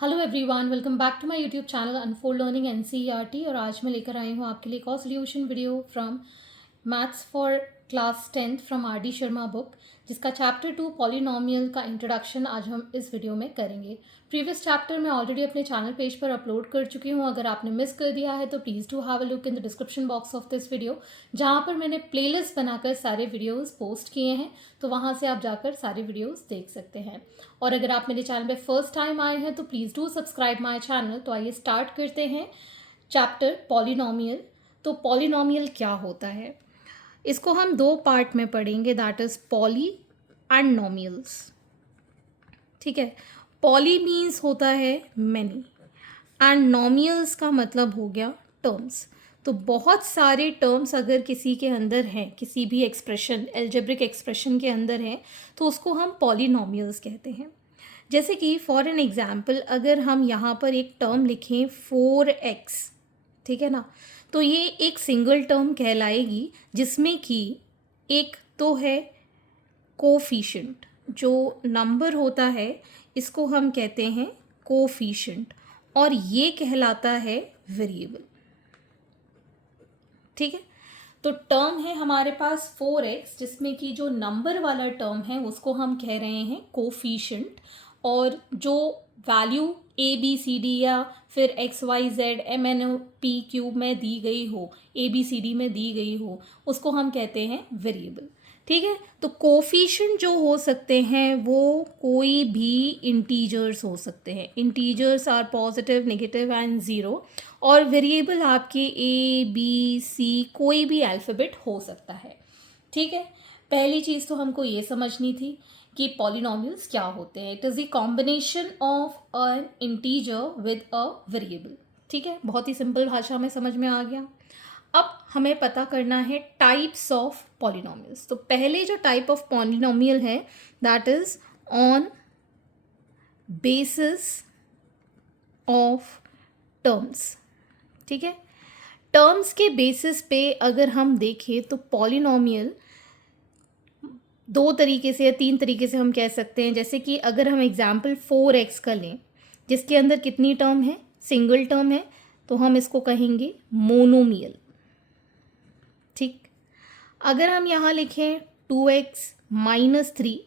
Hello everyone, welcome back to my YouTube channel unfold learning NCERT. और आज मैं लेकर आई हूँ आपके लिए एक और solution video from maths for class 10th from R D Sharma book, जिसका चैप्टर 2 पॉलिनोमियल का इंट्रोडक्शन आज हम इस वीडियो में करेंगे। प्रीवियस चैप्टर मैं ऑलरेडी अपने चैनल पेज पर अपलोड कर चुकी हूँ। अगर आपने मिस कर दिया है तो please do have a look in the description box of this video, जहाँ पर मैंने प्लेलिस्ट बनाकर सारे वीडियोज़ पोस्ट किए हैं, तो वहाँ से आप जाकर सारे वीडियोज़ देख सकते हैं। और अगर आप मेरे चैनल पे फर्स्ट टाइम आए हैं तो please do subscribe my channel. तो आइए स्टार्ट करते हैं चैप्टर पॉलिनोमियल। तो पॉलिनोमियल क्या होता है, इसको हम दो पार्ट में पढ़ेंगे, दैट इज़ पॉली एंड नोमियल्स। ठीक है, पॉली मीन्स होता है मैनी एंड नोमियल्स का मतलब हो गया टर्म्स। तो बहुत सारे टर्म्स अगर किसी के अंदर हैं, किसी भी एक्सप्रेशन एल्जेब्रिक एक्सप्रेशन के अंदर है, तो उसको हम पॉलिनोमियल्स कहते हैं। जैसे कि फॉर एन एग्जाम्पल अगर हम यहाँ पर एक टर्म लिखें 4x, ठीक है ना, तो ये एक सिंगल टर्म कहलाएगी, जिसमें कि एक तो है कोफिशिएंट, जो नंबर होता है इसको हम कहते हैं कोफिशिएंट, और ये कहलाता है वेरिएबल। ठीक है, तो टर्म है हमारे पास 4x, जिसमें कि जो नंबर वाला टर्म है उसको हम कह रहे हैं कोफिशिएंट, और जो value A B C D या फिर X Y Z M N O P cube में दी गई हो, ए बी सी डी में दी गई हो, उसको हम कहते हैं वेरिएबल। ठीक है, तो कोफिशिएंट जो हो सकते हैं वो कोई भी इंटीजर्स हो सकते हैं। Integers are positive, negative and zero. और वेरिएबल आपके ए बी सी कोई भी अल्फ़ाबेट हो सकता है। ठीक है, पहली चीज़ तो हमको ये समझनी थी कि पॉलिनोमियल्स क्या होते हैं। It is the combination of N integer with a variable. ठीक है, बहुत ही सिंपल भाषा में समझ में आ गया। अब हमें पता करना है टाइप्स ऑफ पॉलिनोमियल्स। तो पहले जो टाइप ऑफ पॉलिनोमियल है that is on basis of terms. ठीक है, टर्म्स के बेसिस पे अगर हम देखें तो पॉलिनोमियल दो तरीके से या तीन तरीके से हम कह सकते हैं। जैसे कि अगर हम एग्जाम्पल 4x का लें, जिसके अंदर कितनी टर्म है, सिंगल टर्म है, तो हम इसको कहेंगे मोनोमियल। ठीक, अगर हम यहाँ लिखें 2x माइनस 3,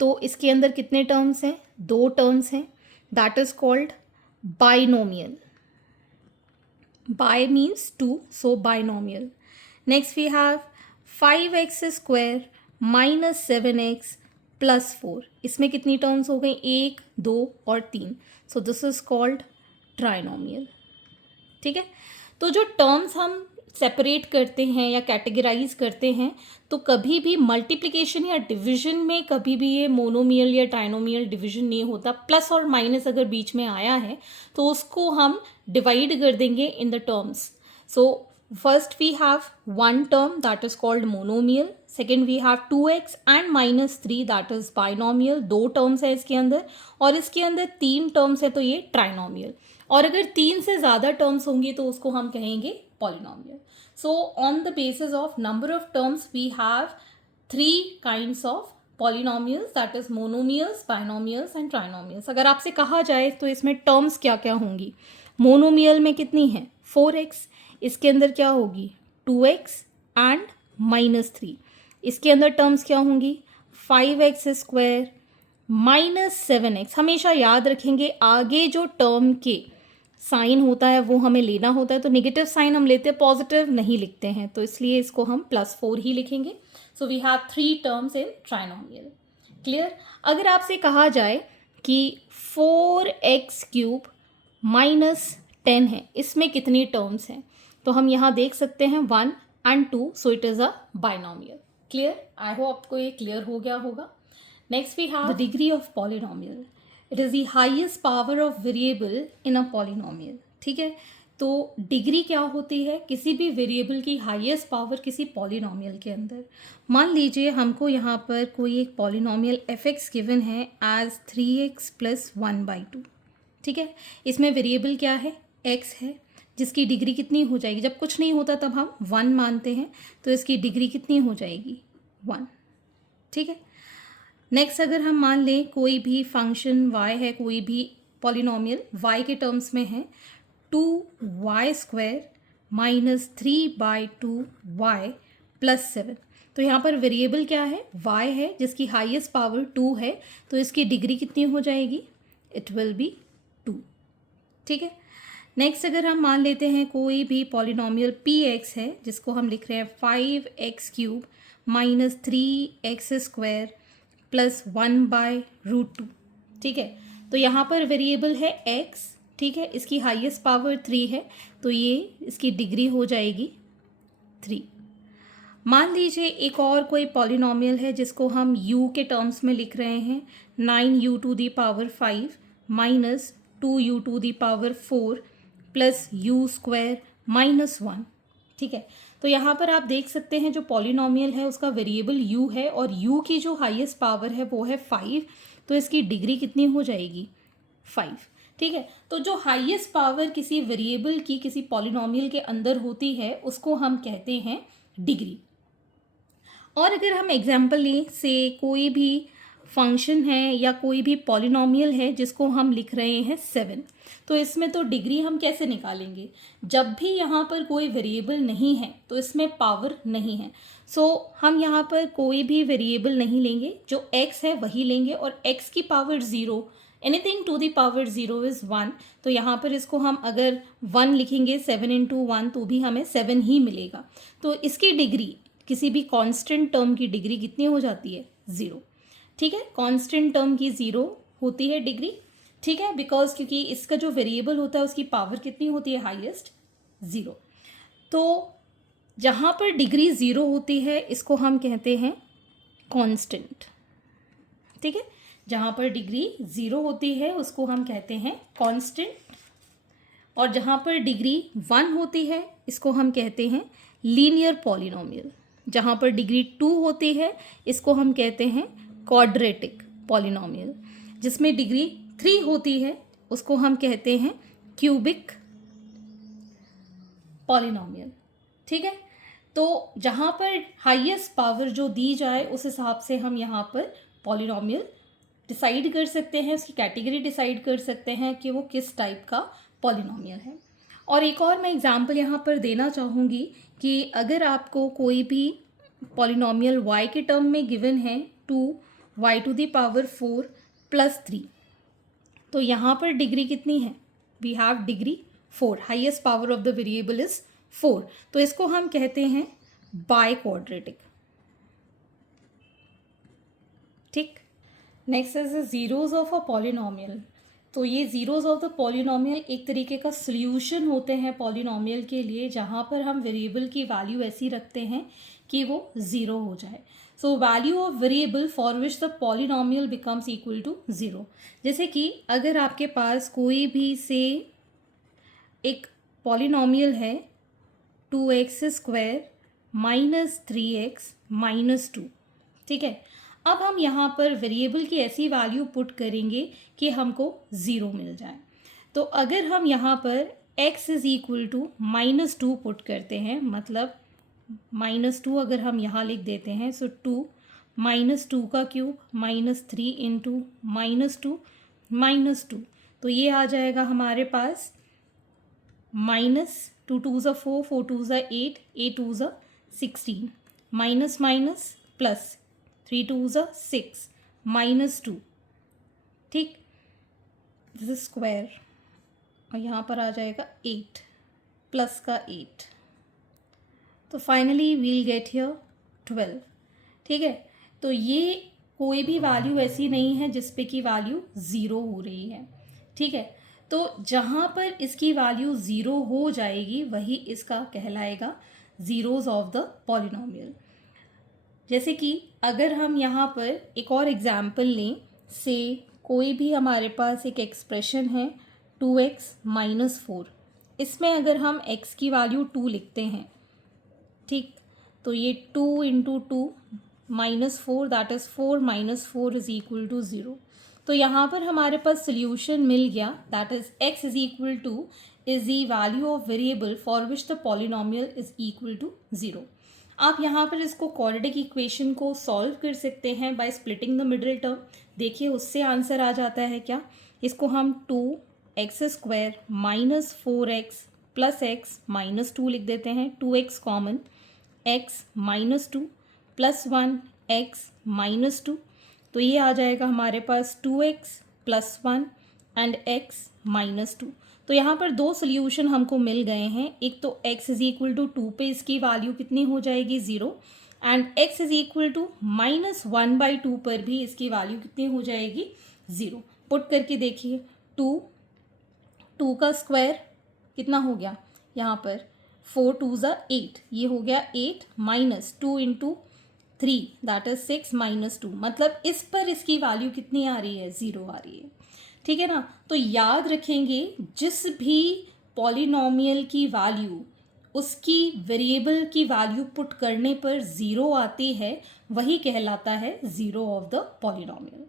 तो इसके अंदर कितने टर्म्स हैं, दो टर्म्स हैं, that is called binomial. Bi means two, so binomial. Next we have 5x square minus 7x plus 4। इसमें कितनी टर्म्स हो गई, 1 2 और 3, so this is called trinomial. ठीक है, तो जो टर्म्स हम सेपरेट करते हैं या कैटेगराइज करते हैं, तो कभी भी मल्टीप्लिकेशन या डिवीजन में कभी भी ये मोनोमियल या ट्राइनोमियल डिवीजन नहीं होता। प्लस और माइनस अगर बीच में आया है तो उसको हम डिवाइड कर देंगे in the terms. So first we have one term that is called monomial, second we have 2x and minus 3 that is binomial. दो टर्म्स है इसके अंदर, और इसके अंदर तीन टर्म्स है तो ये ट्राइनोमियल। और अगर तीन से ज़्यादा टर्म्स होंगी तो उसको हम कहेंगे polynomial. So on the basis of number of terms we have three kinds of polynomials, that is monomials, binomials and trinomials. अगर आपसे कहा जाए तो इसमें टर्म्स क्या क्या होंगी, मोनोमियल में कितनी है 4x, इसके अंदर क्या होगी 2x एंड माइनस 3। इसके अंदर टर्म्स क्या होंगी 5x स्क्वायर माइनस 7x। हमेशा याद रखेंगे आगे जो टर्म के साइन होता है वो हमें लेना होता है, तो नेगेटिव साइन हम लेते हैं, पॉजिटिव नहीं लिखते हैं, तो इसलिए इसको हम +4 ही लिखेंगे। So we have three terms in trinomial. Clear. अगर आपसे कहा जाए कि 4x क्यूब माइनस 10 है, इसमें कितनी टर्म्स हैं, तो हम यहाँ देख सकते हैं 1 and 2, so it is a binomial. Clear, I hope आपको ये क्लियर हो गया होगा। Next we have the degree of polynomial. It is the highest power of variable in a polynomial. ठीक है, तो डिग्री क्या होती है, किसी भी वेरिएबल की हाईएस्ट पावर किसी पॉलिनोमियल के अंदर। मान लीजिए हमको यहाँ पर कोई एक पॉलिनोमियल f(x) गिवन है एज 3x + 1/2। ठीक है, इसमें वेरिएबल क्या है, x है, जिसकी डिग्री कितनी हो जाएगी, जब कुछ नहीं होता तब हम 1 मानते हैं, तो इसकी डिग्री कितनी हो जाएगी 1। ठीक है, नेक्स्ट अगर हम मान लें कोई भी फंक्शन y है, कोई भी पॉलिनॉमियल y के टर्म्स में है 2y² माइनस 3/2y प्लस 7। तो यहाँ पर वेरिएबल क्या है, y है, जिसकी हाईएस्ट पावर 2 है, तो इसकी डिग्री कितनी हो जाएगी, इट विल बी 2। ठीक है। नेक्स्ट अगर हम मान लेते हैं कोई भी पॉलिनॉमियल px है, जिसको हम लिख रहे हैं 5x³ माइनस 3x² प्लस 1/√2। ठीक है। तो यहाँ पर वेरिएबल है x, ठीक है, इसकी हाईएस्ट पावर 3 है, तो ये इसकी डिग्री हो जाएगी 3। मान लीजिए एक और कोई पॉलिनॉमियल है जिसको हम u के टर्म्स में लिख रहे हैं 9u⁵ minus 2u⁴ plus u² minus 1। ठीक है। तो यहाँ पर आप देख सकते हैं जो पॉलिनॉमियल है उसका वेरिएबल u है और u की जो हाईएस्ट पावर है वो है 5, तो इसकी डिग्री कितनी हो जाएगी, 5। ठीक है। तो जो हाईएस्ट पावर किसी वेरिएबल की किसी पॉलिनॉमियल के अंदर होती है उसको हम कहते हैं डिग्री। और अगर हम एग्जाम्पल लें से कोई भी फंक्शन है या कोई भी पॉलिनॉमियल है जिसको हम लिख रहे हैं 7, तो इसमें तो डिग्री हम कैसे निकालेंगे, जब भी यहाँ पर कोई वेरिएबल नहीं है तो इसमें पावर नहीं है। हम यहाँ पर कोई भी वेरिएबल नहीं लेंगे, जो x है वही लेंगे और x की power 0, anything to the power 0 is 1। तो यहाँ पर इसको हम अगर 1 लिखेंगे 7 × 1 तो भी हमें 7 ही मिलेगा। तो इसकी डिग्री, किसी भी कांस्टेंट टर्म की डिग्री कितनी हो जाती है, 0। ठीक है। कांस्टेंट टर्म की 0 होती है डिग्री। ठीक है। बिकॉज क्योंकि इसका जो वेरिएबल होता है उसकी पावर कितनी होती है, हाईएस्ट 0। तो जहाँ पर डिग्री 0 होती है इसको हम कहते हैं कांस्टेंट। ठीक है। जहाँ पर डिग्री 0 होती है उसको हम कहते हैं कांस्टेंट, और जहाँ पर डिग्री 1 होती है इसको हम कहते हैं लीनियर पॉलिनॉमियल। जहाँ पर डिग्री 2 होती है इसको हम कहते हैं क्वाड्रेटिक पॉलिनॉमियल। जिसमें डिग्री 3 होती है उसको हम कहते हैं क्यूबिक पॉलिनॉमियल। ठीक है। तो जहाँ पर हाईएस्ट पावर जो दी जाए उस हिसाब से हम यहाँ पर पॉलिनॉमियल डिसाइड कर सकते हैं, उसकी कैटेगरी डिसाइड कर सकते हैं कि वो किस टाइप का पॉलिनॉमियल है। और एक और मैं एग्जांपल यहाँ पर देना चाहूँगी कि अगर आपको कोई भी पॉलिनॉमियल y के टर्म में गिवन है 2y⁴ प्लस 3, तो यहाँ पर डिग्री कितनी है, we have degree 4, highest power of the variable is 4, तो इसको हम कहते हैं बाय क्वाड्रेटिक। ठीक। Next is the zeros of a polynomial. तो ये जीरोज ऑफ द पॉलिनॉमियल एक तरीके का सोल्यूशन होते हैं पॉलिनॉमियल के लिए, जहाँ पर हम वेरिएबल की वैल्यू ऐसी रखते हैं कि वो 0 हो जाए। So value of variable for which the polynomial becomes equal to 0। जैसे कि अगर आपके पास कोई भी से एक पॉलिनॉमियल है 2x² माइनस 3x माइनस 2। ठीक है। अब हम यहाँ पर वेरिएबल की ऐसी वैल्यू पुट करेंगे कि हमको 0 मिल जाए। तो अगर हम यहाँ पर x is equal to -2 put करते हैं, मतलब -2 अगर हम यहाँ लिख देते हैं, सो 2 -2 का क्यूब -3 इंटू -2 -2, तो ये आ जाएगा हमारे पास -2 2 ज़ा 4 4 2 ज़ा 8 8 2 ज़ा 16 माइनस माइनस प्लस 3 2 ज़ा 6 -2। ठीक। दिस इज स्क्वायर और यहाँ पर आ जाएगा 8 प्लस का 8, तो फाइनली वील गेट हियर 12। ठीक है। तो ये कोई भी वैल्यू ऐसी नहीं है जिस पे की वैल्यू 0 हो रही है। ठीक है। तो जहाँ पर इसकी वैल्यू 0 हो जाएगी वही इसका कहलाएगा जीरोज ऑफ द पॉलिनॉमियल। जैसे कि अगर हम यहाँ पर एक और एग्जाम्पल लें, से कोई भी हमारे पास एक एक्सप्रेशन है 2x माइनस 4, इसमें अगर हम x की वैल्यू 2 लिखते हैं, ठीक, तो ये 2 × 2 -4 that is 4 - 4 is equal to 0। तो यहाँ पर हमारे पास सोल्यूशन मिल गया, that is x is equal to is the value of variable for which the polynomial is equal to 0। आप यहाँ पर इसको क्वाड्रेटिक इक्वेशन को सॉल्व कर सकते हैं by splitting the middle term. देखिए उससे आंसर आ जाता है क्या, इसको हम 2x² minus 4x plus x minus 2 लिख देते हैं. 2x common, x minus 2 plus 1 x minus 2. तो ये आ जाएगा हमारे पास 2x plus 1 and x minus 2. तो यहाँ पर दो सोल्यूशन हमको मिल गए हैं. एक तो x इज इक्वल टू 2 पे इसकी वैल्यू कितनी हो जाएगी 0, and x is equal to minus 1/2 पर भी इसकी वैल्यू कितनी हो जाएगी 0. पुट करके देखिए, 2 का स्क्वायर कितना हो गया यहाँ पर 4 2 ज़ा 8, ये हो गया 8 minus 2 into 3 that is 6 minus 2, मतलब इस पर इसकी वैल्यू कितनी आ रही है 0 आ रही है. ठीक है ना. तो याद रखेंगे जिस भी पॉलिनोमियल की वैल्यू उसकी वेरिएबल की वैल्यू पुट करने पर 0 आती है वही कहलाता है 0 ऑफ द पॉलिनोमियल.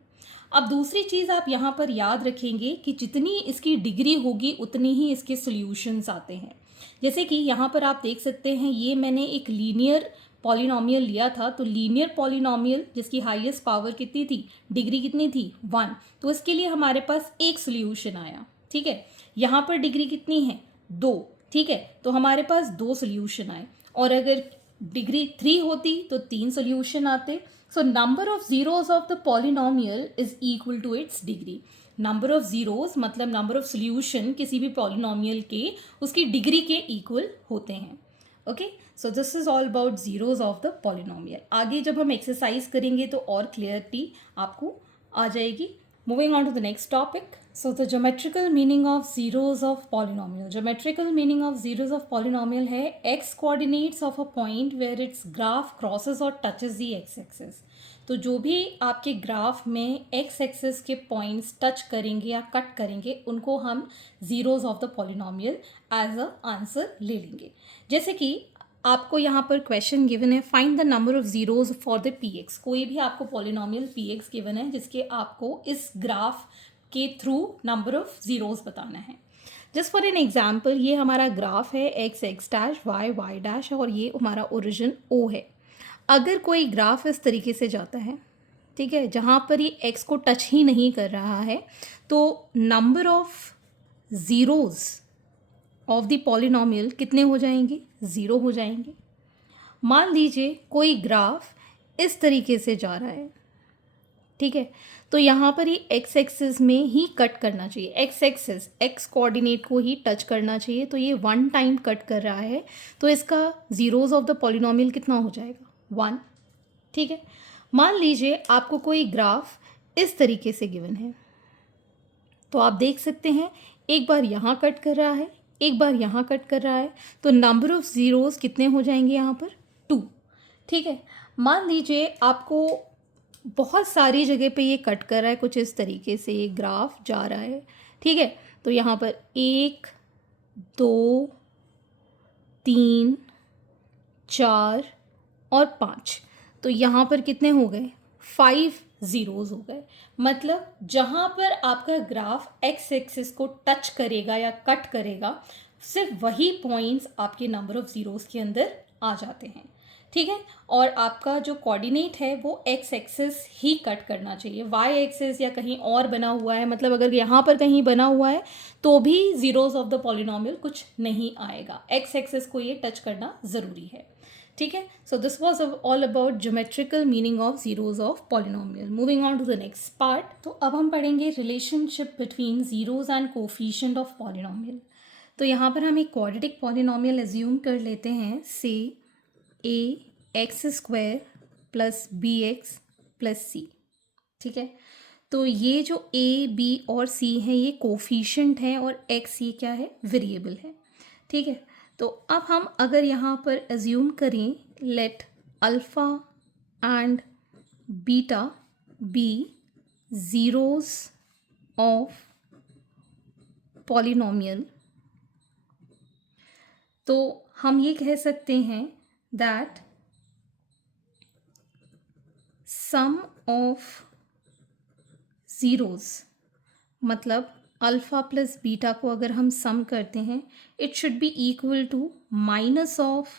अब दूसरी चीज़ आप यहाँ पर याद रखेंगे कि जितनी इसकी डिग्री होगी उतनी ही इसके सॉल्यूशंस आते हैं. जैसे कि यहाँ पर आप देख सकते हैं, ये मैंने एक लीनियर पॉलिनोमियल लिया था. तो लीनियर पॉलिनोमियल जिसकी हाईएस्ट पावर कितनी थी, डिग्री कितनी थी 1, तो इसके लिए हमारे पास एक सोल्यूशन आया. ठीक है. यहाँ पर डिग्री कितनी है 2. ठीक है. तो हमारे पास 2 सोल्यूशन आए. और अगर डिग्री 3 होती तो 3 सोल्यूशन आते. So number of zeros of the polynomial is equal to its degree. Number of zeros मतलब नंबर ऑफ सोल्यूशन किसी भी पॉलिनोमियल के उसकी डिग्री के इक्वल होते हैं. Okay. So this is all about zeros of the polynomial. आगे जब हम एक्सरसाइज करेंगे तो और क्लियरिटी आपको आ जाएगी. Moving on to the next topic. So the geometrical meaning of zeros of polynomial. Geometrical meaning of zeros of polynomial है x coordinates of a point where its graph crosses और touches the x axis. तो जो भी आपके graph में x axis के points touch करेंगे या कट करेंगे उनको हम zeros of the polynomial as a answer ले लेंगे. जैसे कि आपको यहाँ पर क्वेश्चन गिवन है, find the number of zeros for the P x. कोई भी आपको पॉलिनोमियल पी एक्स गिवन है जिसके आपको इस ग्राफ के थ्रू नंबर ऑफ जीरोज बताना है. जस्ट फॉर एन एग्जाम्पल, ये हमारा ग्राफ है x x dash y y dash और ये हमारा ओरिजिन ओ है. अगर कोई ग्राफ इस तरीके से जाता है, ठीक है, जहाँ पर ये एक्स को टच ही नहीं कर रहा है, तो number of zeros of the polynomial कितने हो जाएंगे 0 हो जाएंगे. मान लीजिए कोई ग्राफ इस तरीके से जा रहा है. ठीक है. तो यहाँ पर ये एक्स एक्सिस में ही कट करना चाहिए. एक्स एक्सिस एक्स कोऑर्डिनेट को ही टच करना चाहिए. तो ये 1 टाइम कट कर रहा है तो इसका जीरोज ऑफ द पॉलिनोमियल कितना हो जाएगा 1. ठीक है. मान लीजिए आपको कोई ग्राफ इस तरीके से गिवन है, तो आप देख सकते हैं एक बार यहाँ कट कर रहा है, एक बार यहाँ कट कर रहा है, तो नंबर ऑफ ज़ीरोज़ कितने हो जाएंगे यहाँ पर 2. ठीक है. मान लीजिए आपको बहुत सारी जगह पे ये कट कर रहा है, कुछ इस तरीके से ये ग्राफ जा रहा है. ठीक है. तो यहाँ पर 1 2 3 4 और 5, तो यहाँ पर कितने हो गए 5 ज़ीरोज़ हो गए. मतलब जहाँ पर आपका ग्राफ एक्स एक्सिस को टच करेगा या कट करेगा सिर्फ वही पॉइंट्स आपके नंबर ऑफ ज़ीरोज़ के अंदर आ जाते हैं. ठीक है. और आपका जो कोऑर्डिनेट है वो एक्स एक्सिस ही कट करना चाहिए. वाई एक्सिस या कहीं और बना हुआ है, मतलब अगर यहाँ पर कहीं बना हुआ है तो भी ज़ीरोज़ ऑफ द पॉलिनोमियल कुछ नहीं आएगा. एक्स एक्सिस को ये टच करना ज़रूरी है. ठीक है. So this was all about geometrical meaning of zeros of polynomial. Moving on to the next part. तो अब हम पढ़ेंगे relationship between zeros and coefficient of polynomial. तो यहाँ पर हम एक क्वाड्रेटिक पॉलिनोमियल एज्यूम कर लेते हैं. Say A x square plus B x plus C. ठीक है. तो ये जो ए बी और सी है ये कोफिशिएंट है और एक्स ये क्या है वेरिएबल है. ठीक है. तो अब हम अगर यहाँ पर एज्यूम करें let alpha and beta be zeros of polynomial, तो हम ये कह सकते हैं दैट सम ऑफ ज़ीरोज़, मतलब अल्फ़ा प्लस बीटा को अगर हम सम करते हैं it should be equal to minus of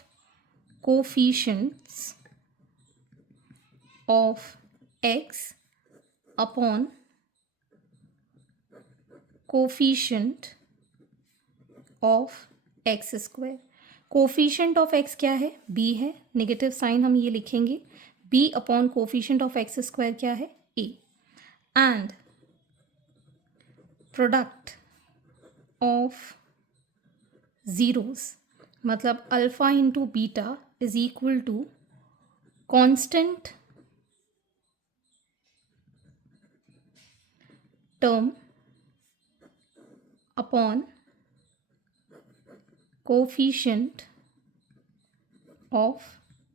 coefficients of x upon coefficient of x square. Coefficient of x क्या है? बी है, नेगेटिव साइन हम ये लिखेंगे, B upon coefficient of x square क्या है? A. And product of zeros मतलब alpha into beta is equal to constant term upon coefficient of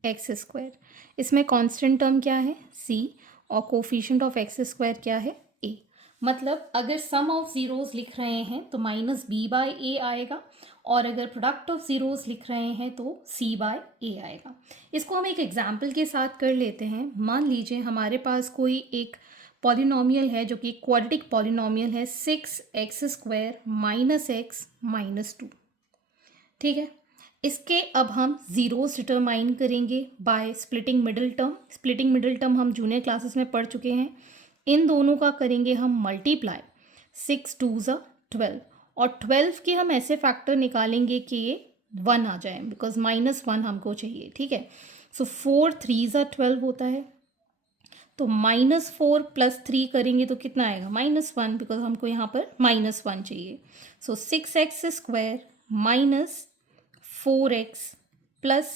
x square. इसमें कांस्टेंट टर्म क्या है? सी, और कोफिशिएंट ऑफ एक्स स्क्वायर क्या है? ए। मतलब अगर सम ऑफ ज़ीरोज़ लिख रहे हैं तो माइनस बी बाय ए आएगा, और अगर प्रोडक्ट ऑफ ज़ीरोज़ लिख रहे हैं तो सी बाय ए आएगा। इसको हम एक एग्जाम्पल के साथ कर लेते हैं। मान लीजिए हमारे पास कोई एक पॉलिनोमियल है जो कि क्वाड्रेटिक पॉलिनोमियल है, 6x² माइनस एक्स माइनस 2। ठीक है, इसके अब हम ज़ीरोज़ डिटरमाइन करेंगे by splitting middle term. Splitting middle term हम जूनियर क्लासेस में पढ़ चुके हैं। इन दोनों का करेंगे हम मल्टीप्लाई, 6 2 ज़ा 12, और 12 के हम ऐसे फैक्टर निकालेंगे कि ये 1 आ जाए, बिकॉज -1 हमको चाहिए। ठीक है, सो 4 3 ज़ा 12 होता है, तो -4 + 3 करेंगे तो कितना आएगा? -1, बिकॉज हमको यहाँ पर -1 चाहिए। सो 6x² minus 4x plus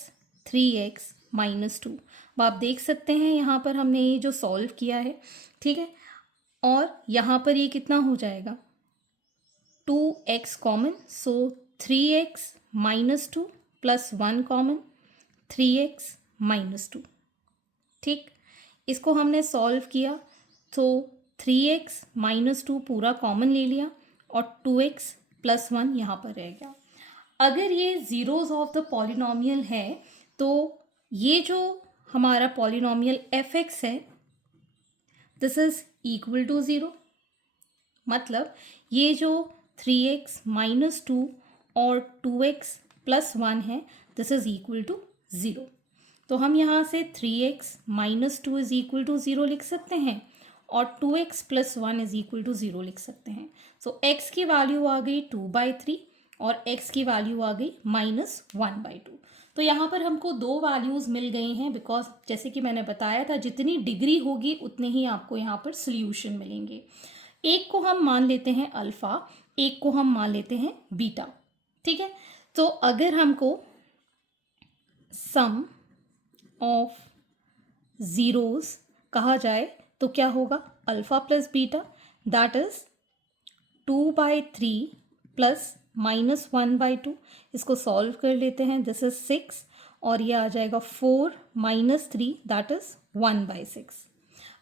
3x minus 2। अब आप देख सकते हैं यहाँ पर हमने ये जो सॉल्व किया है, ठीक है, और यहाँ पर ये कितना हो जाएगा? 2x कॉमन, सो 3x minus 2 plus 1 common, 3x minus 2। ठीक, इसको हमने सॉल्व किया तो 3x माइनस 2 पूरा कॉमन ले लिया और 2x प्लस 1 यहाँ पर रह गया। अगर ये ज़ीरोज़ ऑफ द पॉलिनोमियल है तो ये जो हमारा पॉलिनोमियल f(x) है, दिस इज इक्वल टू 0। मतलब ये जो 3x माइनस 2 और 2x प्लस 1 है, दिस इज इक्वल टू 0। तो हम यहाँ से 3x minus 2 is equal to 0 लिख सकते हैं और 2x plus 1 is equal to 0 लिख सकते हैं। सो x की वैल्यू आ गई 2/3 और x की वैल्यू आ गई -1/2। तो यहाँ पर हमको दो वैल्यूज़ मिल गई हैं, बिकॉज जैसे कि मैंने बताया था जितनी डिग्री होगी उतने ही आपको यहाँ पर सोल्यूशन मिलेंगे। एक को हम मान लेते हैं अल्फ़ा, एक को हम मान लेते हैं बीटा। ठीक है, तो अगर हमको सम ऑफ ज़ीरोज़ कहा जाए तो क्या होगा? Alpha plus beta, that is 2/3 plus -1/2। इसको सॉल्व कर लेते हैं, दिस इज 6 और ये आ जाएगा 4 - 3 दैट इज 1/6।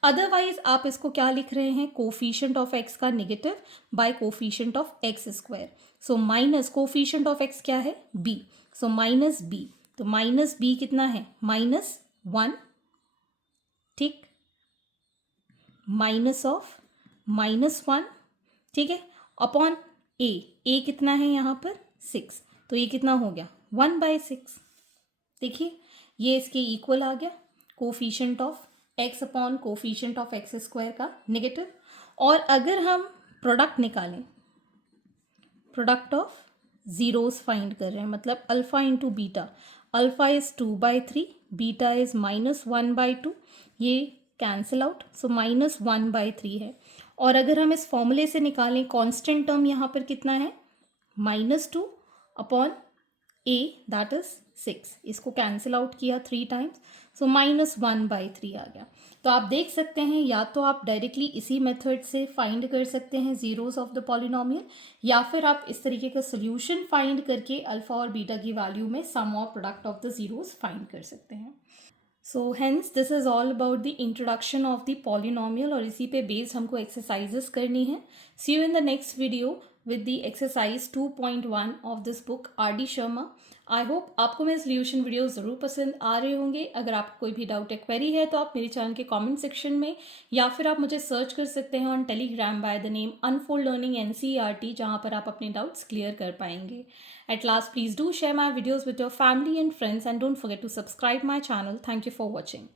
अदरवाइज आप इसको क्या लिख रहे हैं? कोफिशिएंट ऑफ एक्स का negative bye coefficient of x square. So minus coefficient of x क्या है? बी, सो माइनस बी, तो माइनस बी कितना है? -1। ठीक, माइनस ऑफ -1, ठीक है, अपॉन ए कितना है यहाँ पर? 6, तो ये कितना हो गया? 1/6। देखिए ये इसके इक्वल आ गया, coefficient of x upon coefficient of x square का नेगेटिव। और अगर हम प्रोडक्ट निकालें, प्रोडक्ट ऑफ ज़ीरोज़ फाइंड कर रहे हैं, मतलब alpha into beta, alpha is 2/3, beta is -1/2, ये कैंसिल आउट, सो -1/3 है। और अगर हम इस फॉर्मूले से निकालें, कांस्टेंट टर्म यहाँ पर कितना है? -2 अपॉन a दैट इज 6, इसको कैंसिल आउट किया 3 टाइम्स, सो -1/3 आ गया। तो आप देख सकते हैं या तो आप डायरेक्टली इसी मेथड से फाइंड कर सकते हैं ज़ीरोज़ ऑफ द पॉलिनोमियल, या फिर आप इस तरीके का सोल्यूशन फाइंड करके अल्फ़ा और बीटा की वैल्यू में सम और product of the zeros find कर सकते हैं। So hence this is all about the introduction of the polynomial, और इसी पे बेस्ड हमको एक्सरसाइजेस करनी है। See you in the next video with the exercise 2.1 of this book RD Sharma। I hope आपको मेरे सोल्यूशन वीडियो ज़रूर पसंद आ रहे होंगे। अगर आपको कोई भी डाउट या क्वेरी है तो आप मेरे चैनल के कमेंट सेक्शन में, या फिर आप मुझे सर्च कर सकते हैं on Telegram by the name unfold learning NCERT, जहाँ पर आप अपने डाउट्स क्लियर कर पाएंगे। At last please do share my videos with your family and friends and don't forget to subscribe my channel. Thank you for watching.